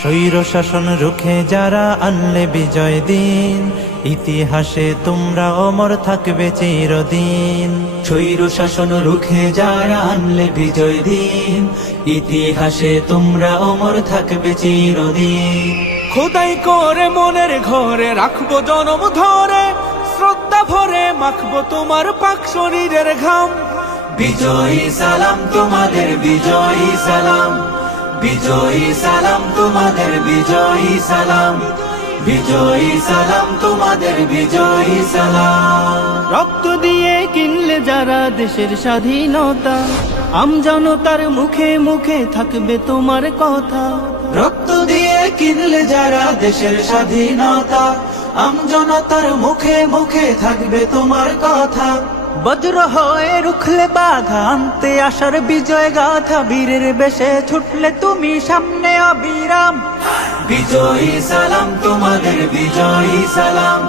স্বৈর শাসন রুখে যারা আনলে বিজয় দিন, ইতিহাসে তোমরা অমর থাকবে চিরদিন। স্বৈর শাসন রুখে যারা আনলে বিজয় দিন, ইতিহাসে তোমরা অমর থাকবে চিরদিন। খোদাই করে মনের ঘরে রাখবো জনম ধরে, শ্রদ্ধা ভরে মাখবো তোমার পাক শরীরের ঘাম। বিজয়ী সালাম তোমাদের, বিজয়ী সালাম, বিজয়ী সালাম তোমাদের, বিজয়ী সালাম, বিজয়ী সালাম তোমাদের, বিজয়ী সালাম। রক্ত দিয়ে কিনলে যারা দেশের স্বাধীনতা, আমজনতার মুখে মুখে থাকবে তোমার কথা। রক্ত দিয়ে কিনলে যারা দেশের স্বাধীনতা, আমজনতার মুখে মুখে থাকবে তোমার কথা। বজ্র হয়ে রুখলে বাধা, আনতে আসার বিজয় গাথা, বীরের বেশে ছুটলে তুমি সামনে অবিরাম। বিজয়ী সালাম তোমাদের, বিজয়ী সালাম,